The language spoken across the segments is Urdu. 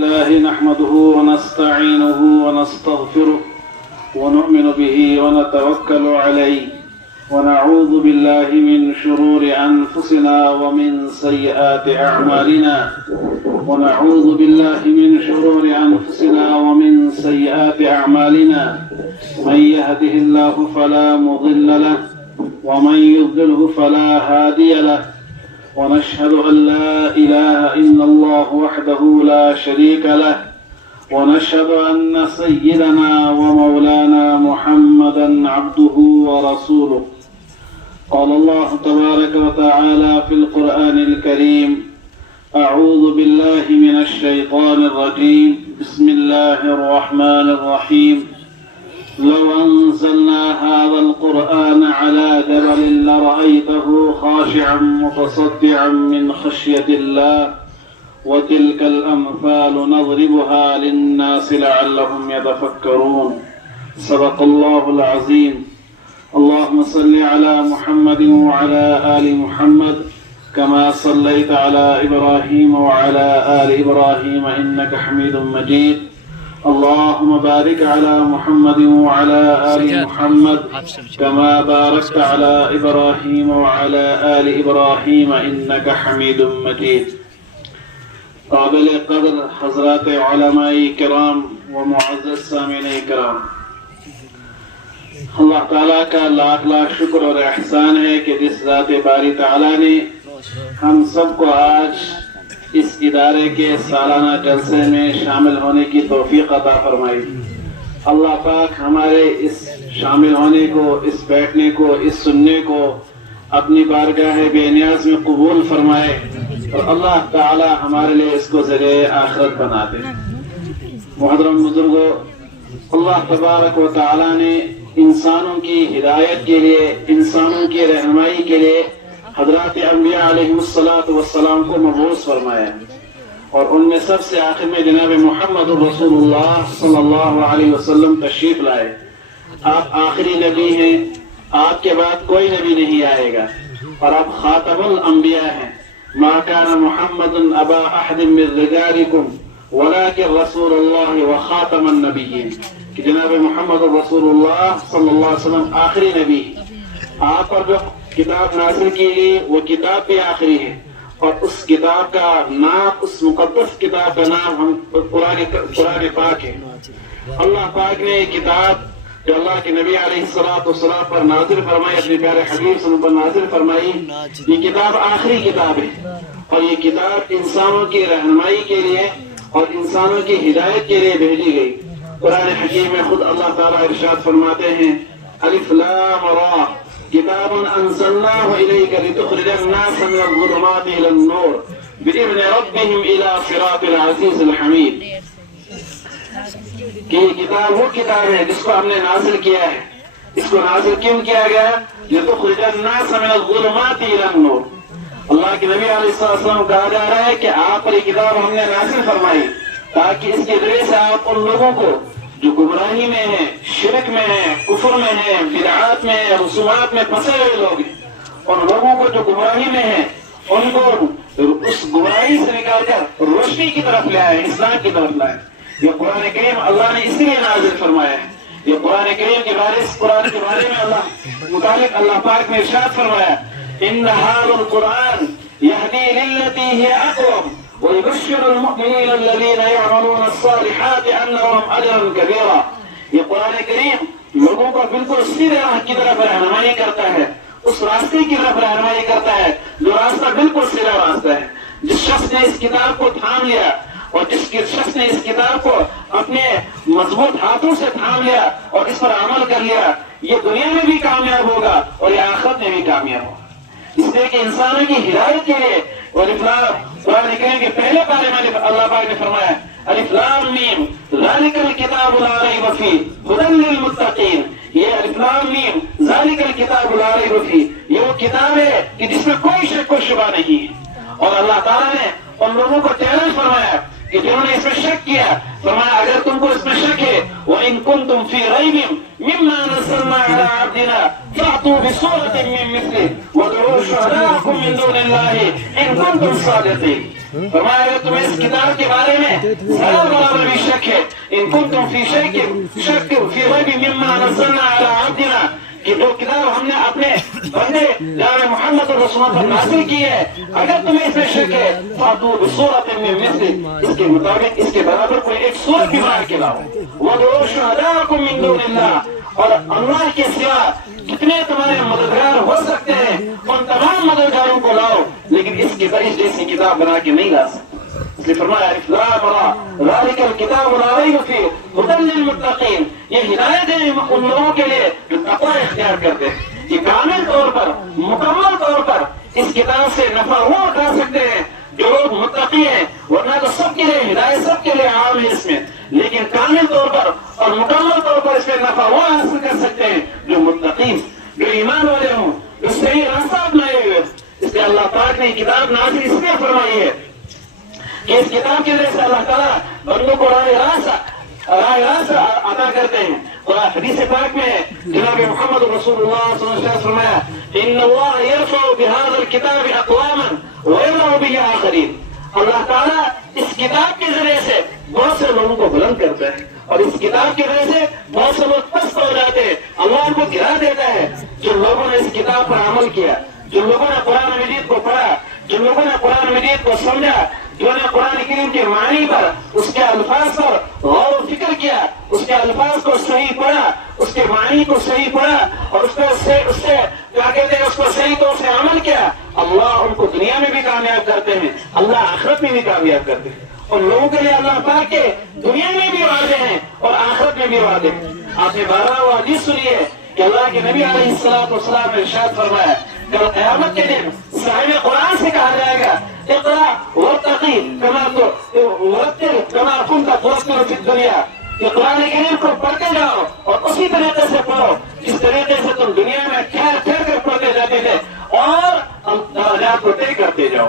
الله نحمده ونستعينه ونستغفره ونؤمن به ونتوكل عليه ونعوذ بالله من شرور أنفسنا ومن سيئات أعمالنا ونعوذ بالله من شرور أنفسنا ومن سيئات أعمالنا من يهده الله فلا مضل له ومن يضلله فلا هادي له ونشهد أن لا إله إلا الله وحده لا شريك له ونشهد أن سيدنا ومولانا محمدا عبده ورسوله قال الله تبارك وتعالى في القرآن الكريم أعوذ بالله من الشيطان الرجيم بسم الله الرحمن الرحيم لو أنزلنا هذا القرآن على جبل لرأيته خاشعا متصدعا من خشية الله وتلك الأمثال نضربها للناس لعلهم يتفكرون صدق الله العظيم اللهم صل على محمد وعلى آل محمد كما صليت على إبراهيم وعلى آل إبراهيم إنك حميد مجيد اللهم بارك على محمد وعلى آل محمد كما باركت على إبراهيم وعلى آل إبراهيم إنك حميد مجيد قابل قدر حضرات علماء کرام و معزز سامعین کرام، اللہ تعالیٰ کا لاکھ لاکھ شکر اور احسان ہے کہ جس ذات باری تعالیٰ نے ہم سب کو آج اس ادارے کے سالانہ جلسے میں شامل ہونے کی توفیق عطا فرمائی۔ اللہ پاک ہمارے اس شامل ہونے کو، اس بیٹھنے کو، اس سننے کو اپنی بارگاہ بے نیاز میں قبول فرمائے اور اللہ تعالی ہمارے لیے اس کو ذریعہ آخرت بنا دے۔ محترم بزرگوں، اللہ تبارک و تعالی نے انسانوں کی ہدایت کے لیے، انسانوں کی رہنمائی کے لیے حضرات انبیاء علیہ السلام کو مبعوث فرمایا، اور ان میں سب سے آخر میں جناب محمد رسول اللہ صلی اللہ علیہ وسلم تشریف لائے۔ آپ آخری نبی ہیں، آپ کے بعد کوئی نبی نہیں آئے گا، اور آپ خاتم الانبیاء ہیں۔ ما كان محمد ابا احد من رجالكم ولكن رسول الله وخاتم النبیین، کہ جناب محمد رسول اللہ صلی اللہ علیہ وسلم آخری نبی، آپ پر جو کتاب نازل کی گئی وہ کتاب بھی آخری ہے، اور اس کتاب کا نام، اس مقدس کتاب کا نام ہم قرآن پاک ہے۔ اللہ پاک نے یہ کتاب جو اللہ کے نبی علیہ السلام پر نازل فرمائی، اپنے پیارے حبیب صلی اللہ علیہ وسلم پر نازل فرمائی، یہ کتاب آخری کتاب ہے، اور یہ کتاب انسانوں کی رہنمائی کے لیے اور انسانوں کی ہدایت کے لیے بھیجی گئی۔ قرآن حکیم میں خود اللہ تعالیٰ ارشاد فرماتے ہیں الف لام را کتاب انزلناه الیک لتخرج الناس من الظلمات الى النور باذن ربهم الى صراط العزیز الحمید، کہ یہ کتاب وہ کتاب ہے جس کو ہم نے نازل کیا ہے۔ اس کو نازل کیوں کیا گیا؟ لتخرج الناس من الظلمات الى النور۔ اللہ کے نبی علیہ السلام کو کہا جا رہا ہے کہ آپ پر یہ کتاب ہم نے نازل فرمائی تاکہ اس کے ذریعے سے آپ ان لوگوں کو جو گمراہی میں ہیں، شرک میں ہیں، کفر میں ہیں، بدعات میں ہیں، رسومات میں پھنسے ہوئے لوگ ہیں، ان لوگوں کو جو گمراہی میں ہیں ان کو اس گمراہی سے نکال کر روشنی کی طرف لے آئے، اسلام کی طرف لائے۔ یہ قرآن کریم اللہ نے اسی لیے نازل فرمایا ہے۔ یہ قرآن کریم کے بارے میں اللہ متعلق اللہ پاک نے ارشاد فرمایا ان هذا القرآن يهدي للتي هي اقوم ويبشر المؤمنين الذين يعملون الصالحات ان لهم اجرا كبيرا۔ یہ قرآن کریم لوگوں کو بالکل سیدھے راہ کی طرف رہنمائی کرتا ہے، اس راستے کی طرف رہنمائی کرتا ہے جو راستہ بالکل سیدھا راستہ ہے۔ جس شخص نے اس کتاب کو تھام لیا اور جس شخص نے اس کتاب کو اپنے مضبوط ہاتھوں سے تھام لیا اور اس پر عمل کر لیا، یہ دنیا میں بھی کامیاب ہوگا اور یہ آخرت میں بھی کامیاب ہوگا۔ اس لیے کہ انسانوں کی ہدایت کے لیے قرآن کریم کے پہلے پارے میں اللہ پاک نے فرمایا الف لام میم ذالک الکتاب لا ریب فیہ ھدی للمتقین۔ یہ الف لام میم ذالک الکتاب لا ریب فیہ، یہ وہ کتاب ہے کہ جس میں کوئی شک و شبہ نہیں ہے۔ اور اللہ تعالیٰ نے ان لوگوں کو چیلنج فرمایا کہ جنہوں نے اس میں شک کیا، فرمایا اگر تم کو اس میں شک ہے وَإِن كُنتُمْ فِي رَيْبٍ مِّمَّا نَزَّلْنَا عَلَىٰ عَبْدِنَا فَأْتُوا بِسُورَةٍ مِّن مِّثْلِهِ وَادْعُوا شُهَدَاءَكُم مِّن دُونِ اللَّهِ إِن كُنتُمْ صَادِقِينَ۔ فرمایا اگر تمہیں اس کتاب کے بارے میں ذرا برابر بھی شک ہے ان کنتم فی شک فی ریب مما نزلنا علی عبدنا کہ جو کتاب ہم نے اپنے بندے جناب محمد رسول اللہ پر نازل کی ہے اگر تمہیں اس میں شک ہے فاتوا بسورۃ من مثلہ اس کے مطابق اس کے برابر کوئی ایک سورت بھی بنا کے لاؤ وادعوا شہداءکم من دون اللہ اور اللہ کے سوا کتنے تمہارے مددگار ہو سکتے ہیں ان تمام مددگاروں کو لاؤ لیکن اس جیسی کتاب بنا کے نہیں لا سکتے اس لیے فرمایا الف لام را ذالک الکتاب لا ریب فیہ ھدی للمتقین یہ ہدایت ہے ان لوگوں کے لیے جو تقوی اختیار کرتے ہیں کہ کامل طور پر مکمل طور پر اس کتاب سے نفع وہ اٹھا سکتے ہیں جو لوگ متقی ہیں ورنہ تو سب کے لیے ہدایت سب کے لیے عام ہے اس میں لیکن کامل طور پر اور مکمل طور پر اس میں نفع وہ حاصل کر سکتے ہیں جو متقین جو ایمان والے ہوں جو صحیح راستہ اپنائے ہوئے اس لیے اللہ پاک نے کتاب نازل اس لیے فرمائی ہے کہ اس کتاب کے ذریعے سے اللہ تعالیٰ بندوں کو راہ راست عطا کرتے ہیں اور حدیث پاک میں جناب محمد رسول اللہ صلی اللہ علیہ وسلم فرمایا ان اللہ یرفع بهذا الكتاب اقواما ويضع به آخرین اللہ تعالیٰ اس کتاب کے ذریعے سے بہت سے لوگوں کو بلند کرتا ہے اور اس کتاب کی وجہ سے بہت سے لوگ پست ہو جاتے ہیں اللہ ان کو گرا دیتا ہے جو لوگوں نے اس کتاب پر عمل کیا جو لوگوں نے قرآن مجید کو پڑھا جو لوگوں نے قرآن مجید کو سمجھا جو نے قرآن کریم کے معنی پر اس کے الفاظ پر غور و فکر کیا اس کے الفاظ کو صحیح پڑھا اس کے معنی کو صحیح پڑھا اور اس سے کیا کہتے ہیں اس کو صحیح طور سے عمل کیا اللہ ان کو دنیا میں بھی کامیاب کرتے ہیں اللہ آخرت میں بھی کامیاب کرتے ہیں ان لوگوں کے لیے اللہ پاک کے دنیا میں بھی وعدے ہیں اور آخرت میں بھی وعدے ہیں آپ نے 12واں حدیث سنی ہے کہ اللہ کے نبی علیہ السلام نے ارشاد فرمایا کل قیامت کے دن صاحب قرآن سے کہا جائے گا اقرا وارتقی کما كنت ترتل فی الدنیا کہ قرآن کریم کو پڑھتے جاؤ اور اسی طریقے سے پڑھو جس طریقے سے تم دنیا میں ٹھہر ٹھہر کر پڑھتے جاتے تھے اور درجات کو طے کرتے جاؤ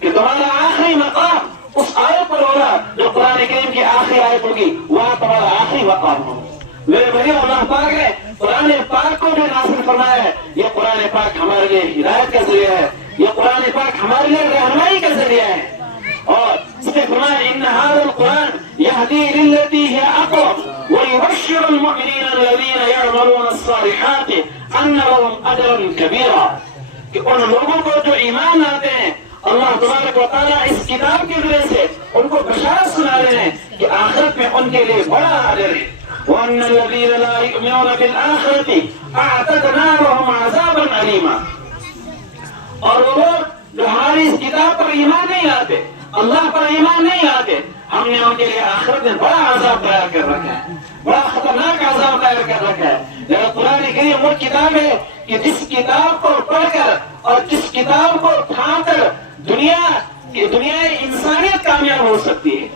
کہ تمہارا آخری مقام اس آیت پر ہوگا جو قرآن کریم کی آخری آیت ہوگی وہاں تمہارا آخری مقام ہوگا میرے بھائی اللہ پاک نے قرآن پاک کو بھی نازل فرمایا ہے یہ قرآن پاک ہمارے لیے ہدایت کا ذریعہ ہے یہ قرآن پاک ہمارے لیے رہنمائی کا ذریعہ ہے اور اس نے فرمایا ان هذا القرآن يهدي للتي هي اقوم ويبشر المؤمنين الذين يعملون الصالحات ان لهم اجرا كبيرا کہ ان لوگوں کو جو ایمان لاتے ہیں اللہ تبارک و تعالیٰ اس کتاب کے ذریعے سے ان کو بشارت سنا رہے ہیں کہ آخرت میں ان کے لیے بڑا اجر ہے وَأَنَّ الَّذِينَ لَا يُؤْمِنُونَ بِالْآخِرَةِ أَعْتَدْنَا لَهُمْ عَذَابًا أَلِيمًا اور وہ لوگ جو ہماری اس کتاب پر ایمان نہیں لاتے اللہ پر ایمان نہیں لاتے ہم نے ان کے لیے آخرت میں بڑا عذاب تیار کر رکھا ہے بڑا خطرناک عذاب تیار کر رکھا ہے لیکن قرآن کریم وہ کتاب ہے کہ جس کتاب کو پڑھ کر اور جس کتاب کو تھام کر دنیا انسانیت کامیاب ہو سکتی ہے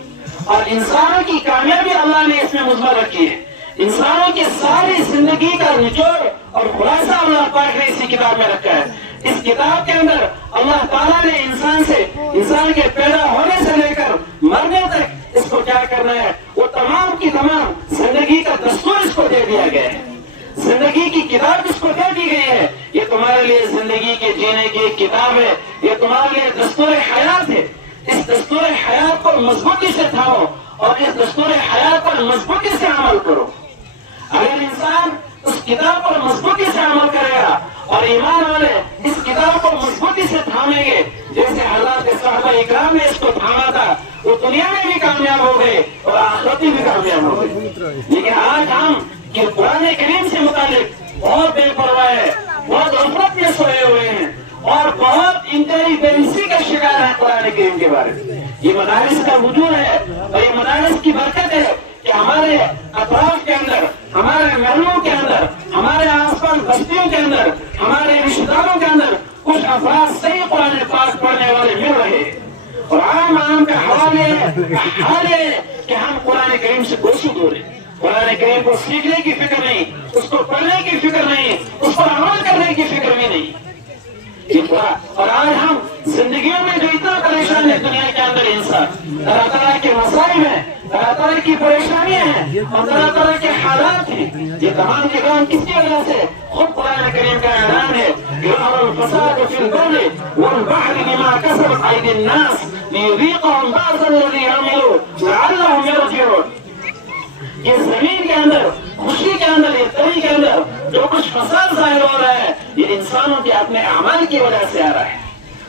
اور انسانوں کی کامیابی اللہ نے اس میں مضمر رکھی ہے انسانوں کی ساری زندگی کا نچوڑ اور خلاصہ اللہ پاک نے اسی کتاب میں رکھا ہے اس کتاب کے اندر اللہ تعالیٰ نے انسان کے پیدا ہونے سے لے کر مرنے تک اس کو کیا کرنا ہے وہ تمام کی تمام زندگی کا دستور اس کو دے دیا گیا ہے زندگی کی کتاب اس کو دے دی گئی ہے یہ تمہارے لیے زندگی کے جینے کی ایک کتاب ہے یہ تمہارے لیے دستور حیات ہے اس دستور حیات کو مضبوطی سے تھامو اور اس دستور حیات پر مضبوطی سے عمل کرو اگر انسان اس کتاب پر مضبوطی سے عمل کرے گا اور ایمان والے اس کتاب کو مضبوطی سے تھامیں گے جیسے حضرات صحابہ اکرام نے اس کو تھاما تھا وہ دنیا میں بھی کامیاب ہو گئے اور آخرت میں بھی کامیاب ہو گئے لیکن آج ہم کہ قرآن کریم سے متعلق بہت بے پرواہ ہے بہت غفلت میں سوئے ہوئے ہیں اور بہت انٹیلیجنسی کا شکار ہے قرآن کریم کے بارے میں یہ مدارس کا وجود ہے اور یہ مدارس کی برکت ہے کہ ہمارے اطراف کے اندر ہمارے محلوں کے اندر ہمارے آس پاس بستیوں کے اندر ہمارے رشتہ داروں کے اندر کچھ افراد صحیح قرآن پاک پڑھنے والے مل رہے ہیں اور عام کا حال ہے کہ ہم قرآن کریم سے کوشش ہو رہے ہیں قرآن کریم کو سیکھنے کی فکر نہیں اس کو پڑھنے کی فکر نہیں اس پر عمل کرنے کی فکر بھی نہیں اور آج ہم زندگیوں میں جو اتنا پریشان ہے دنیا کے اندر انسان طرح طرح کے مسائل ہیں طرح طرح کی پریشانیاں ہیں اور طرح طرح کے حالات ہیں یہ تمام کے کام کس کی وجہ سے خود قرآن کریم کا اعلان ہے ظهر الفساد في البر والبحر بما كسبت ايدي الناس لِيُذِيقَهُمْ بَعْضَ الَّذِي عَمِلُوا لَعَلَّهُمْ يَرْجِعُونَ. یہ زمین کے اندر، خوشی کے اندر، یہ تری کے اندر جو کچھ فساد ظاہر ہو رہا ہے، یہ انسانوں کے اپنے اعمال کی وجہ سے آ رہا ہے.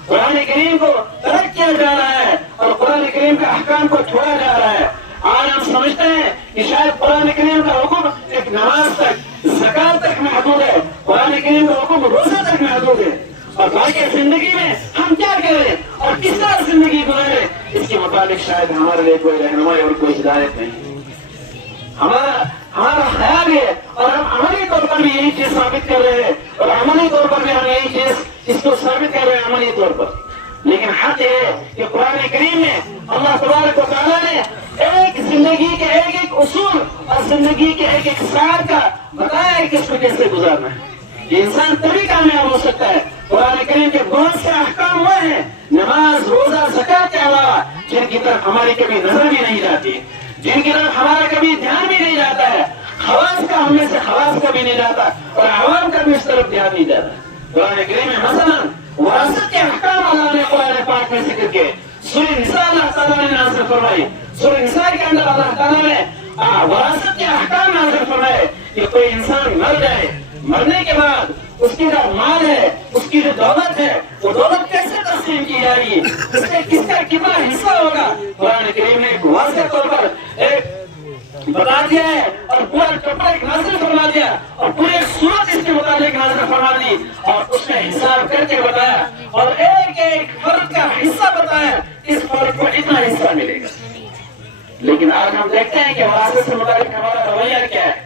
قرآن کریم کو ترک کیا جا رہا ہے اور قرآن کریم کے احکام کو چھوڑا جا رہا ہے. آج ہم سمجھتے ہیں کہ شاید قرآن کریم کا حکم ایک نماز تک، زکات تک محدود ہے، قرآن کریم کا حکم روزہ تک محدود ہے، اور باقی زندگی میں ہم کیا کریں اور کس طرح زندگی گزاریں، اس کے مطابق شاید ہمارے لیے کوئی رہنمائی اور کوئی ہدایت نہیں. ہمارا خیال ہے اور ہم عملی طور پر بھی یہی چیز ثابت کر رہے ہیں، اور عملی طور پر بھی ہم یہی چیز اس کو ثابت کر رہے ہیں عملی طور پر. لیکن حق یہ ہے کہ قرآن کریم میں اللہ تبارک و تعالیٰ نے ایک زندگی کے ایک ایک اصول اور زندگی کے ایک ایک سال کا بتایا ہے کہ اس کو کیسے گزارنا ہے. یہ انسان تبھی کامیاب ہو سکتا ہے. قرآن کریم کے بہت سے احکام ہوئے ہیں نماز، روزہ، زکات کے علاوہ، جن کی طرف ہماری کبھی نظر بھی نہیں جاتی، جن کی طرف ہمارا کبھی دھیان بھی نہیں جاتا ہے. خواص کا ہم میں سے خواص کا بھی نہیں جاتا اور عوام کا بھی اس طرف دھیان نہیں جاتا. قرآن کریم میں مثلا وراثت کے احکام اللہ نے قرآن پاک میں ذکر کیے. سورہ نساء اللہ تعالیٰ نے نازل فرمائی. سورہ نساء کے اندر اللہ تعالیٰ نے وراثت کے احکام نازل فرمائے کہ کوئی انسان مر جائے، مرنے کے بعد اس کی جو مال ہے، اس کی جو دولت ہے، وہ دولت کیسے تقسیم کی جائے گی، اس میں کس کا کتنا حصہ ہوگا. قرآن کریم نے ایک واضح طور پر ایک بتا دیا ہے اور پورا چوپڑا ایک نازل فرما دیا اور پورے سورت اس کے متعلق نازل فرما دی اور اس میں حساب کر کے بتایا اور ایک ایک فرد کا حصہ بتایا، اس فرد کو اتنا حصہ ملے گا. لیکن آج ہم دیکھتے ہیں کہ وراثت سے متعلق ہمارا رویہ کیا ہے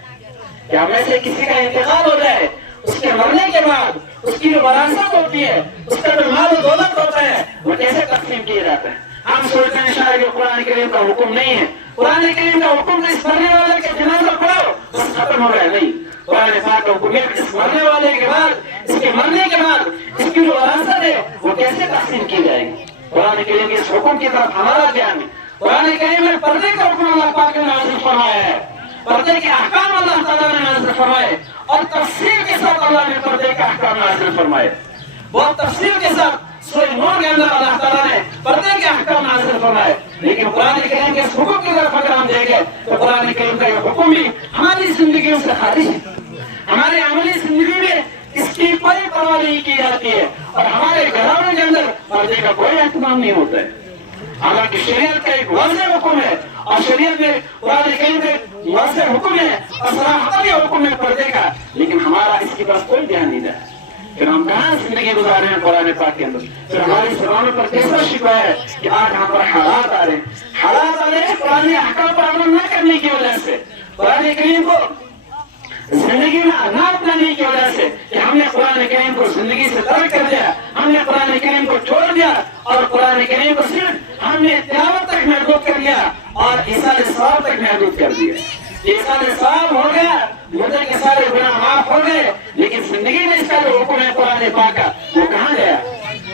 کہ ہم میں سے کسی کا انتقال ہو جائے، اس کے مرنے کے بعد اس کی جو وراثت ہوتی ہے، اس کا جو مال و دولت ہوتا ہے، وہ کیسے تقسیم کیا جاتا ہے. ہم سوچتے ہیں شاید یہ قرآن کریم کا حکم نہیں ہے. قرآن کریم کا حکم اس مرنے والے کے جنازہ پڑھو بس ختم ہو گیا، نہیں. قرآن پاک کا حکم ہے اس مرنے والے کے بعد، اس کے مرنے کے بعد اس کی جو وراثت ہے وہ کیسے تقسیم کی جائے گی. قرآن کریم کے اس حکم کی طرف ہمارا دھیان ہے. قرآن کریم میں پردے کا حکم اللہ پاک نے نازل فرمایا ہے، پردے کے احکام اللہ تعالیٰ نے نازل فرمائے اور تفصیل کے ساتھ اللہ نے پردے کا احکام نازل فرمائے. بہت تفصیل کے ساتھ سورہ نور کے اندر اللہ تعالیٰ نے پردے کے احکام نازل فرمائے. لیکن قرآن کریم کے اس حکم کی طرف اگر ہم دیکھیں تو قرآن کریم کا یہ حکم بھی ہماری زندگیوں سے خارج ہے. ہماری عملی زندگی میں اس کی کوئی پرواہ نہیں کی جاتی ہے اور ہمارے گھروں کے اندر پردے کا کوئی اہتمام نہیں ہوتا ہے. حالانکہ شریعت کا ایک واضح حکم ہے اور شریعت میں قرآن کریم کا واضح حکم ہے اور صراحتاً یہ حکم ہے پردے کا، لیکن ہمارا اس کی طرف کوئی دھیان نہیں دیتا. پھر ہم کہاں زندگی گزار رہے ہیں قرآن پاک کے اندر. پھر ہماری زبانوں پر کیسا شکوہ ہے کہ آج ہم پر حالات آ رہے ہیں قرآن احکام پر عمل نہ کرنے کی وجہ سے، قرآن کریم کو زندگی میں نہ اپنانے کی وجہ سے کہ ہم نے قرآن کریم کو زندگی سے ترک کر دیا، ہم نے قرآن کریم کو چھوڑ دیا اور قرآن کریم کو صرف ہم نے تلاوت تک محدود کر دیا اور ایصال ثواب تک محدود کر دیا. ایصال ثواب ہو گیا، مدر کے سارے گناہ معاف ہو گئے، لیکن زندگی میں اس کا جو حکم ہے قرآن پاک کا وہ کہاں گیا.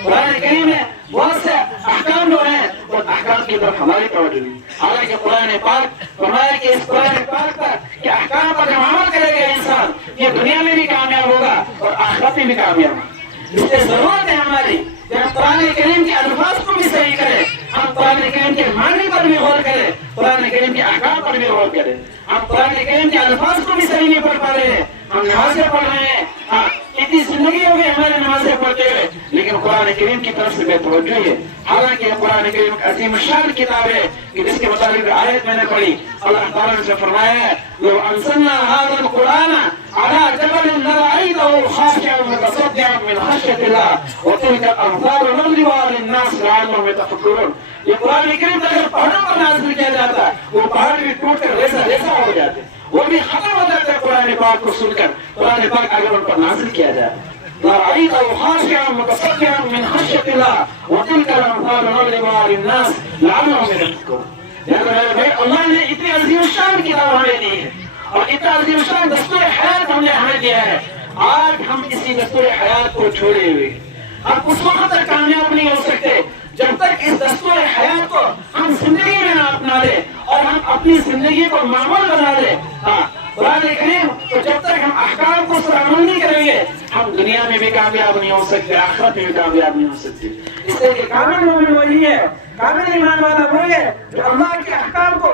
قرآن کریم میں بہت سے احکام جو ہیں اور احکام کی طرف ہماری توجہ نہیں. حالانکہ قرآن پاک فرمایا کہ اس قرآن پاک پر کہ احکام پر جب عمل کرے گا انسان یہ دنیا میں بھی کامیاب ہوگا اور آخرت میں بھی کامیاب ہوگا. اس سے ضرورت ہے ہماری کہ ہم قرآن کریم کے الفاظ کو بھی صحیح کریں، ہم قرآن کریم کے معنی پر بھی غور کریں، قرآن کریم کے احکام پر بھی غور کریں. ہم قرآن کریم کے الفاظ کو بھی صحیح نہیں پڑھ پا رہے ہیں، ہم نمازیں پڑھ رہے ہیں، اتنی زندگی ہو گئی ہماری نمازیں پڑھتے ہوئے لیکن قرآن کریم کی طرف سے بے توجہ ہے. حالانکہ قرآن کریم ایک عظیم الشان کتاب ہے کہ جس کے متعلق آیت میں نے پڑھی، اللہ تعالیٰ نے فرمایا ہے لو انزلنا هذا القرآن على جبل لرأيته خاشعا متصدعا من خشية الله وتلك الأمثال نضربها للناس لعلهم يتفكرون. یہ قرآن کریم اگر پہاڑوں پر نازل کیا جاتا ہے وہ پہاڑ بھی ٹوٹ کر ریزہ ہو جاتے، وہ بھی ختم ہو جاتے ہیں قرآن پاک کو سن کر. قرآن پاک اگر ان پر نازل کیا جائے لرأيته خاشعا متصدعا من خشية الله وتلك الأمثال نضربها للناس لعلهم يتفكرون. اللہ نے اتنی عظیم الشان کتاب ہمیں دی ہے اور اتنا عظیم الشان دستور حیات ہم نے ہمیں دیا ہے. آج ہم اسی دستور حیات کو چھوڑے ہوئے ہم اس وقت تک کامیاب نہیں ہو سکتے جب تک اس دستور حیات کو ہم زندگی میں نہ اپنا لیں اور ہم اپنی زندگی کو معمول بنا لیں. قرآن کریم تو جب تک ہم احکام کو اس پر عمل نہیں کریں گے ہم دنیا میں بھی کامیاب نہیں ہو سکتے، آخرت میں بھی کامیاب نہیں ہو سکتے۔ اس لیے کہ کامل مومن وہی ہے، کامل ایمان والا وہی ہے جو اللہ کے احکام کو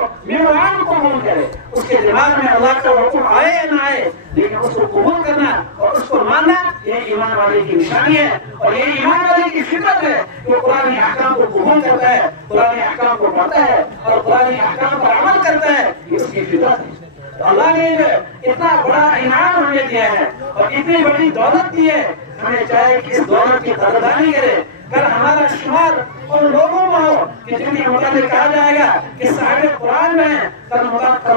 کو قبول کرے۔ اس کے دماغ میں اللہ کا حکم آئے یا نہ آئے، لیکن اس کو قبول کرنا اور اس کو ماننا، یہ ایمان والے کی نشانی ہے، اور یہ ایمان والے کی فطرت ہے کہ وہ قرآن احکام کو قبول کرتا ہے، قرآن احکام کو پڑھتا ہے اور قرآن احکام پر عمل کرتا ہے، یہ اس کی فطرت ہے۔ اللہ نے اتنا بڑا انعام ہمیں دیا ہے اور اتنی بڑی دولت دی ہے، ہمیں چاہے کہ اس دولت کی قدردانی کرے۔ کل ہمارا شمار ان لوگوں میں ہو کہ جن کے متعلق کہا جائے گا کہ صاحب قرآن میں ہیں، کل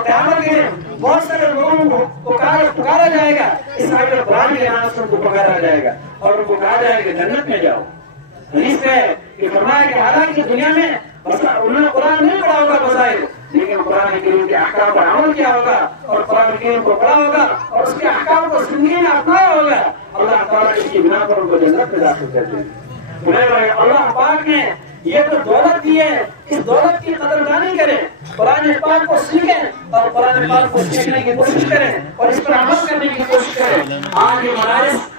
قیامت کے بہت سارے لوگوں کو پکارا جائے گا، اس صاحب قرآن کے نام سے ان کو پکارا جائے گا اور ان کو کہا جائے گا کہ جنت میں جاؤ۔ حدیث ہے کہ فرمایا کہ حالانکہ دنیا میں انہوں نے قرآن نہیں پڑھا ہوگا بظاہر، لیکن قرآن کریم کے احکام پر عمل کیا ہوگا اور قرآن کریم کو پڑھا ہوگا اور اس کے احکام کو زندگی میں اپنایا ہوگا، اللہ تعالیٰ اس کی بنا پر ان کو جنت میں داخل کر دیں گے۔ اللہ پاک نے یہ تو دولت دی ہے، اس دولت کی قدردانی کریں، قرآن پاک کو سیکھیں اور قرآن پاک کو سیکھنے کی کوشش کریں اور اس پر عمل کرنے کی کوشش کریں۔ آج یہ مدارس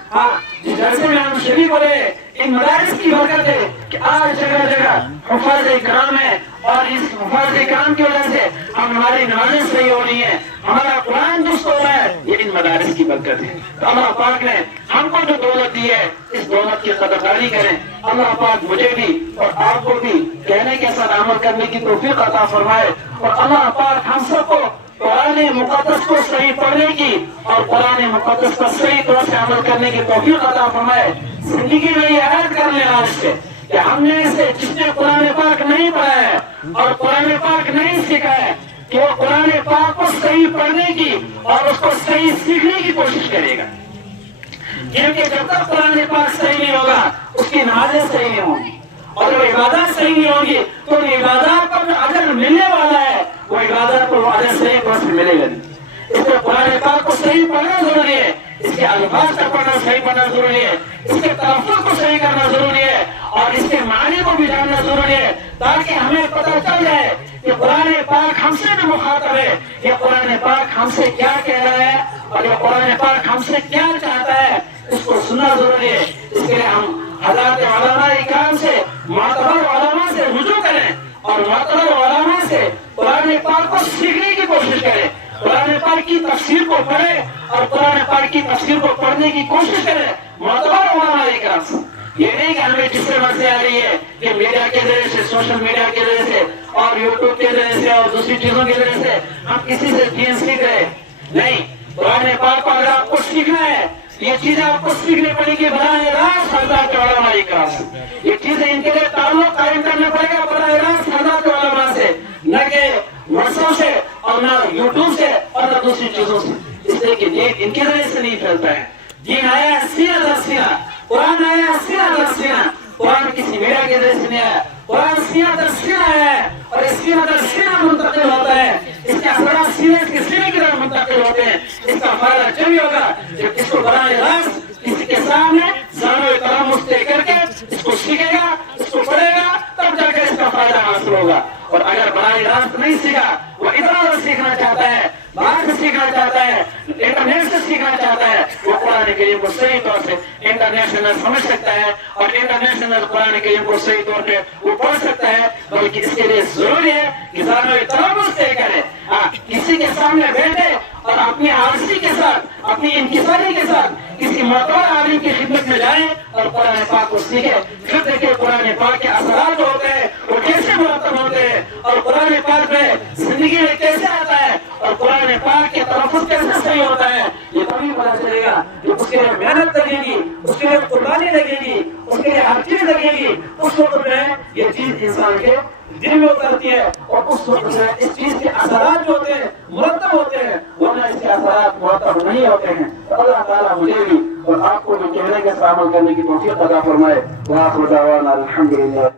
جس جلسے میں ہم شریک ہو رہے ہیں، ان مدارس کی برکت ہے کہ آج جگہ جگہ حفاظ کرام ہے، اور اس حفاظ کرام کی وجہ سے ہماری نمازیں صحیح ہو رہی ہیں، ہمارا قرآن درست ہو رہا ہے، یہ ان مدارس کی برکت ہے۔ تو اللہ پاک نے ہم کو جو دولت دی ہے، اس دولت کی قدردانی کریں۔ اللہ پاک مجھے بھی اور آپ کو بھی کہنے کے ساتھ عمل کرنے کی توفیق عطا فرمائے، اور اللہ پاک ہم سب کو قرآن مقدس کو صحیح پڑھنے کی اور قرآن مقدس پر صحیح طور سے عمل کرنے کی توفیق عطا فرمائے۔ زندگی میں یہ عہد کر لیں آج سے کہ ہم نے سے جس نے قرآن پاک نہیں پڑھا ہے اور قرآن پاک نہیں سیکھا ہے، کہ وہ قرآن پاک کو صحیح پڑھنے کی اور اس کو صحیح سیکھنے کی کوشش کرے گا، کیونکہ جب تک قرآن پاک صحیح نہیں ہوگا اس کی نمازیں صحیح نہیں ہوں گی، اور جب عبادات صحیح نہیں ہوگی تو عبادات پر جو اجر ملنے والا ہے وہ عبادت کو اجر صحیح طور سے ملے گا نہیں۔ اس لیے قرآن پاک کو صحیح پڑھنا ضروری ہے، اس کے الفاظ کا پڑھنا صحیح پڑھنا ضروری ہے، اس کے تلفظ کو صحیح کرنا ضروری ہے اور اس کے معنی کو بھی جاننا ضروری ہے، تاکہ ہمیں پتہ چل جائے کہ قرآن پاک ہم سے بھی مخاطب ہے، یہ قرآن پاک ہم سے کیا کہہ رہا ہے اور یہ قرآن پاک ہم سے کیا چاہتا ہے، اس کو سننا ضروری ہے۔ اس کے لیے ہم حضرات علماء اکرام سے، معتبر علماء سے رجوع کریں اور معتبر علماء سے قرآن پاک کو سیکھنے کی کوشش کریں، قرآن پاک کی تفسیر کو پڑھیں اور قرآن پاک کی تفسیر کو پڑھنے کی کوشش کریں معتبر علماء اکرام سے۔ یہ نہیں کہ ہمیں جس سے مرضی آ رہی ہے کہ میڈیا کے ذریعے سے، سوشل میڈیا کے ذریعے سے اور یوٹیوب کے ذریعے سے اور دوسری چیزوں کے ذریعے سے ہم کسی سے دین سیکھ رہے، نہیں۔ قرآن پاک کو اگر آپ کو سیکھنا ہے، یہ چیزیں آپ کو سیکھنے پڑے گی براہ راست حضرات علماء اکرام سے، یہ چیزیں ان کے لیے تعلق قائم کرنا پڑے گا براہ راست حضرات علماء سے، نہ کہ ورثوں سے اور نہ یوٹیوب سے اور نہ دوسری چیزوں سے، اس لیے کہ دین ان کے ذریعے سے نہیں پھیلتا ہے۔ دین آیا سینہ در سینہ، قرآن آیا سینہ در سینہ، قرآن کسی میڈیا کے ذریعے سے نہیں آیا، قرآن سینہ در سینہ آیا ہے اور اس سینہ در سینہ منتقل ہوتا ہے، اس کے اثرات سینے کے سینے کی طرف منتقل ہوتے ہیں۔ اس کا فائدہ جبھی ہوگا جب اس کو براہ راست کسی کے سامنے زانو تلمس دے کر کے اس کو سیکھے گا، اس کو پڑھے گا، تب جا کر اس کا فائدہ حاصل ہوگا۔ اور اگر براہ راست نہیں سیکھا، وہ ادھر سیکھنا چاہتا ہے، باہر سے سیکھنا چاہتا ہے، انٹرنیٹ سے سیکھنا چاہتا ہے، وہ قرآن کریم کو صحیح طور سے انٹرنیشنل سمجھ سکتا ہے اور انٹرنیشنل قرآن کریم کو صحیح طور پہ وہ پڑھ سکتا ہے، بلکہ اس کے لیے ضروری ہے کہ زانو تلمس طے کرے، کسی کے سامنے بیٹھے اور اپنی عاجزی کے ساتھ، اپنی انکساری کے ساتھ کسی معتبر عالم کی خدمت میں جائیں اور قرآن پاک کو سیکھے، پھر دیکھیں قرآن پاک کے اثرات جو ہوتے ہیں وہ کیسے مرتب ہوتے ہیں اور قرآن پاک میں زندگی میں کیسے آتا ہے اور قرآن پاک کے تلفظ کیسے صحیح ہوتا ہے، یہ تبھی پتا چلے گا کہ اس کے لیے محنت لگے گی، اس کے لیے قربانی لگے گی، اس کے لیے ہر چیز لگے گی، اس وقت میں یہ چیز انسان کے دل میں اترتی ہے اور اس وقت میں اس چیز کے اثرات جو ہوتے ہیں مرتب ہوتے ہیں، ورنہ اس کے اثرات مرتب نہیں ہوتے ہیں۔ تو اللہ تعالیٰ مجھے بھی اور آپ کو بھی کہنے کے ساتھ عمل کرنے کی توفیق عطا فرمائے۔ وآخر دعوانا الحمدللہ۔